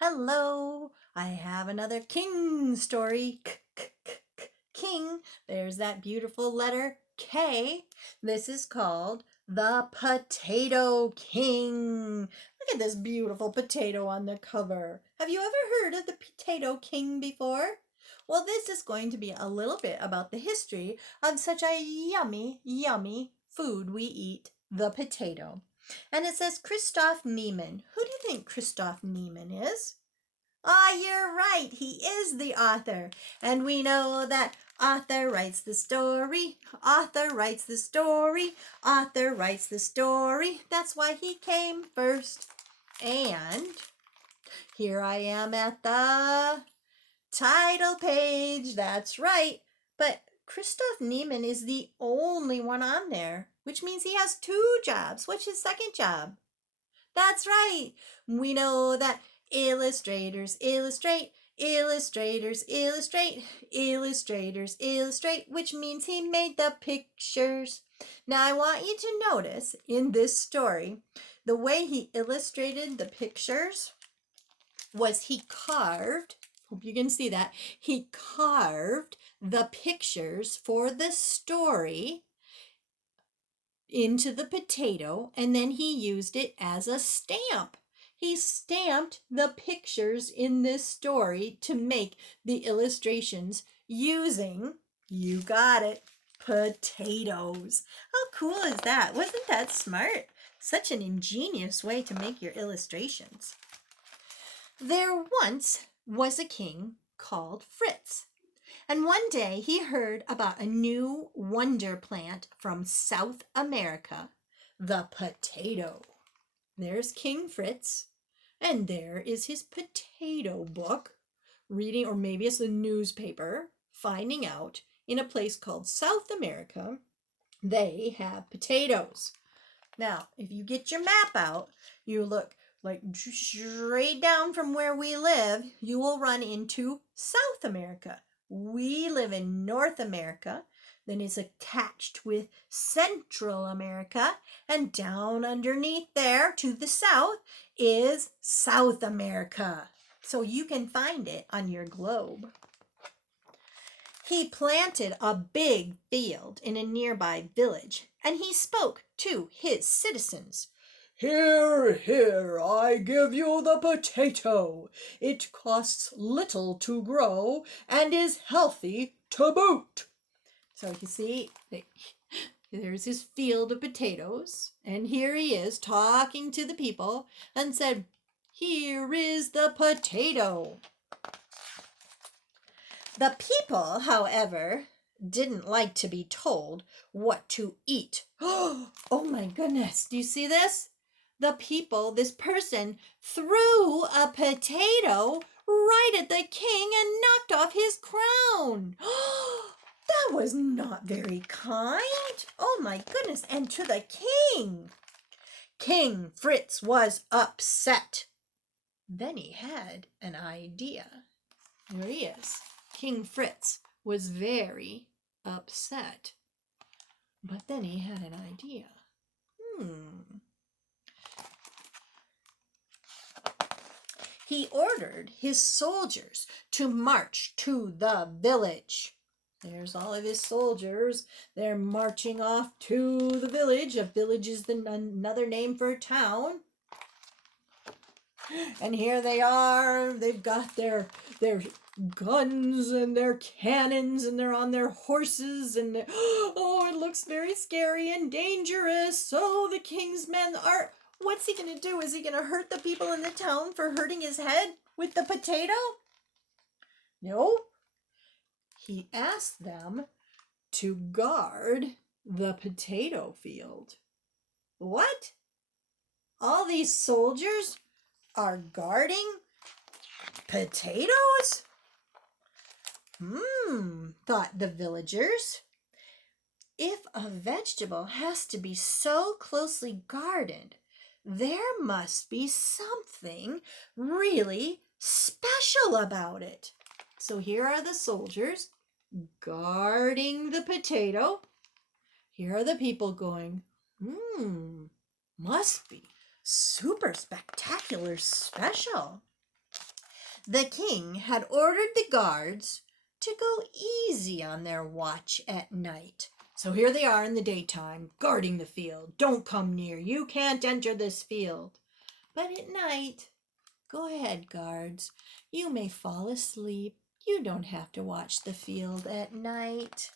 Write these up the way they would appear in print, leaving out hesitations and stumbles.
Hello, I have another king story. King. There's that beautiful letter K. This is called The Potato King. Look at this beautiful potato on the cover. Have you ever heard of the Potato King before? Well, this is going to be a little bit about the history of such a yummy, yummy food we eat, the potato. And it says Christoph Niemann. Who do you think Christoph Niemann is? Ah, you're right. He is the author. And we know that author writes the story. Author writes the story. Author writes the story. That's why he came first. And here I am at the title page. That's right. But Christoph Niemann is the only one on there, which means he has two jobs. What's his second job? That's right. We know that illustrators illustrate, illustrators illustrate, illustrators illustrate, which means he made the pictures. Now I want you to notice in this story, the way he illustrated the pictures was he carved, hope you can see that, he carved the pictures for the story into the potato, and then he used it as a stamp. He stamped the pictures in this story to make the illustrations using, you got it, potatoes. How cool is that? Wasn't that smart? Such an ingenious way to make your illustrations. There once was a king called Fritz. And one day he heard about a new wonder plant from South America, the potato. There's King Fritz, and there is his potato book, reading, or maybe it's a newspaper, finding out in a place called South America, they have potatoes. Now, if you get your map out, you look like straight down from where we live, you will run into South America. We live in North America, then it's attached with Central America, and down underneath there to the south is South America. So you can find it on your globe. He planted a big field in a nearby village, and he spoke to his citizens. Here, here, I give you the potato. It costs little to grow and is healthy to boot. So you see, there's his field of potatoes, and here he is talking to the people and said, here is the potato. The people, however, didn't like to be told what to eat. Oh my goodness, do you see this? The people, this person, threw a potato right at the king and knocked off his crown. That was not very kind. Oh my goodness, and to the king. King Fritz was upset. Then he had an idea. There he is. King Fritz was very upset. But then he had an idea. He ordered his soldiers to march to the village. There's all of his soldiers. They're marching off to the village. A village is another name for a town. And here they are. They've got their guns and their cannons, and they're on their horses, and oh, it looks very scary and dangerous. So the king's men are, what's he going to do? Is he going to hurt the people in the town for hurting his head with the potato? No. He asked them to guard the potato field. What? All these soldiers are guarding potatoes? Thought the villagers. If a vegetable has to be so closely guarded, there must be something really special about it. So here are the soldiers guarding the potato. Here are the people going, must be super spectacular special. The king had ordered the guards to go easy on their watch at night. So here they are in the daytime, guarding the field. Don't come near. You can't enter this field. But at night, go ahead, guards. You may fall asleep. You don't have to watch the field at night.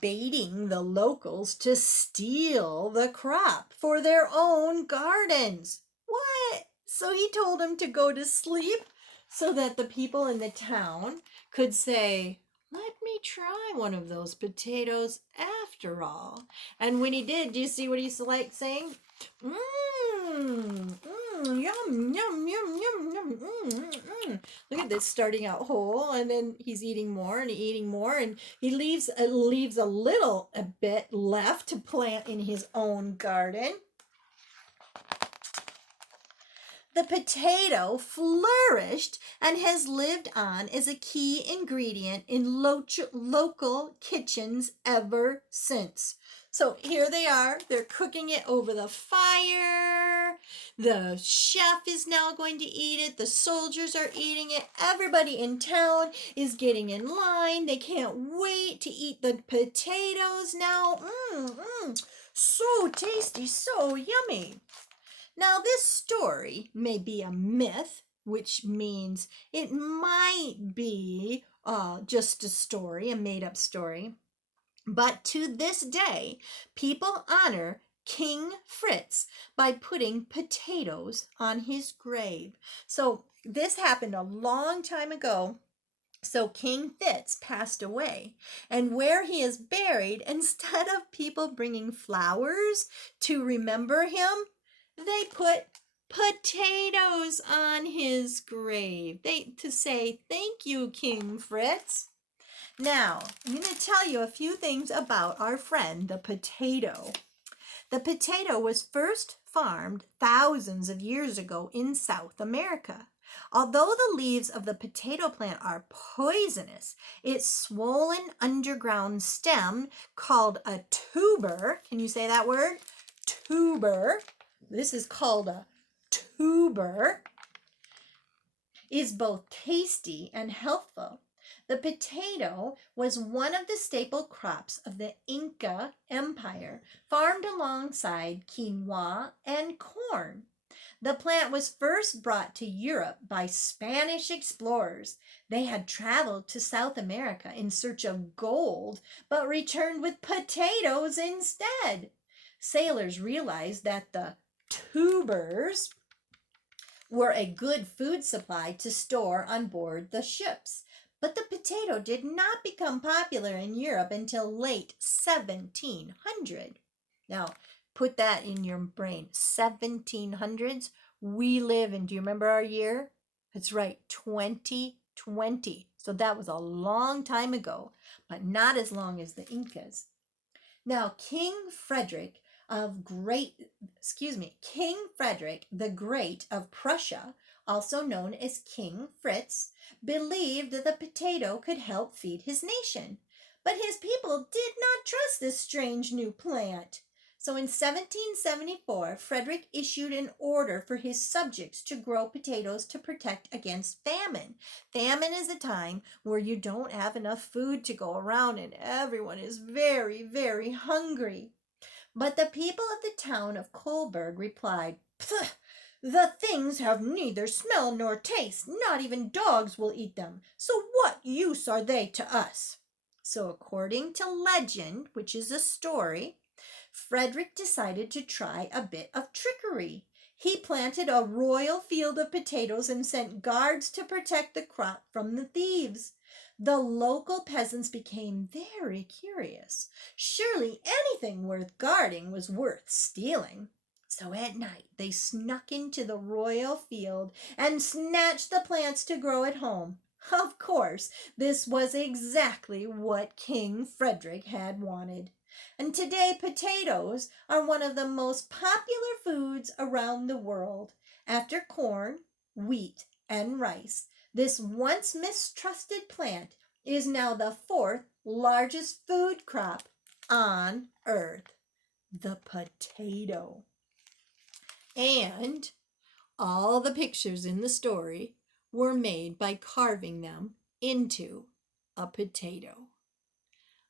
Baiting the locals to steal the crop for their own gardens. What? So he told them to go to sleep so that the people in the town could say, let me try one of those potatoes after all. And when he did, do you see what he's like saying? Yum, yum, yum, yum, yum, Look at this, starting out whole, and then he's eating more and eating more, and he leaves a little a bit left to plant in his own garden. The potato flourished and has lived on as a key ingredient in local kitchens ever since. So here they are, they're cooking it over the fire. The chef is now going to eat it. The soldiers are eating it. Everybody in town is getting in line. They can't wait to eat the potatoes now. So tasty, so yummy. Now, this story may be a myth, which means it might be just a story, a made-up story. But to this day, people honor King Fritz by putting potatoes on his grave. So this happened a long time ago. So King Fritz passed away, and where he is buried, instead of people bringing flowers to remember him, they put potatoes on his grave. To say thank you, King Fritz. Now, I'm going to tell you a few things about our friend, the potato. The potato was first farmed thousands of years ago in South America. Although the leaves of the potato plant are poisonous, its swollen underground stem, called a tuber, can you say that word? Tuber. This is called a tuber, is both tasty and healthful. The potato was one of the staple crops of the Inca Empire, farmed alongside quinoa and corn. The plant was first brought to Europe by Spanish explorers. They had traveled to South America in search of gold, but returned with potatoes instead. Sailors realized that the tubers were a good food supply to store on board the ships. But the potato did not become popular in Europe until late 1700. Now, put that in your brain. 1700s. We live in, do you remember our year? That's right, 2020. So that was a long time ago, but not as long as the Incas. Now, King Frederick the Great of Prussia, also known as King Fritz, believed that the potato could help feed his nation. But his people did not trust this strange new plant. So in 1774, Frederick issued an order for his subjects to grow potatoes to protect against famine. Famine is a time where you don't have enough food to go around and everyone is very, very hungry. But the people of the town of Kolberg replied, the things have neither smell nor taste. Not even dogs will eat them. So what use are they to us? So according to legend, which is a story, Frederick decided to try a bit of trickery. He planted a royal field of potatoes and sent guards to protect the crop from the thieves. The local peasants became very curious. Surely anything worth guarding was worth stealing. So at night they snuck into the royal field and snatched the plants to grow at home. Of course, this was exactly what King Frederick had wanted. And today potatoes are one of the most popular foods around the world. After corn, wheat, and rice, this once mistrusted plant is now the fourth largest food crop on earth, the potato. And All the pictures in the story were made by carving them into a potato.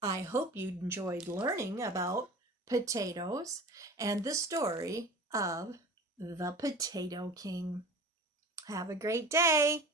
I hope you enjoyed learning about potatoes and the story of the Potato King. Have a great day.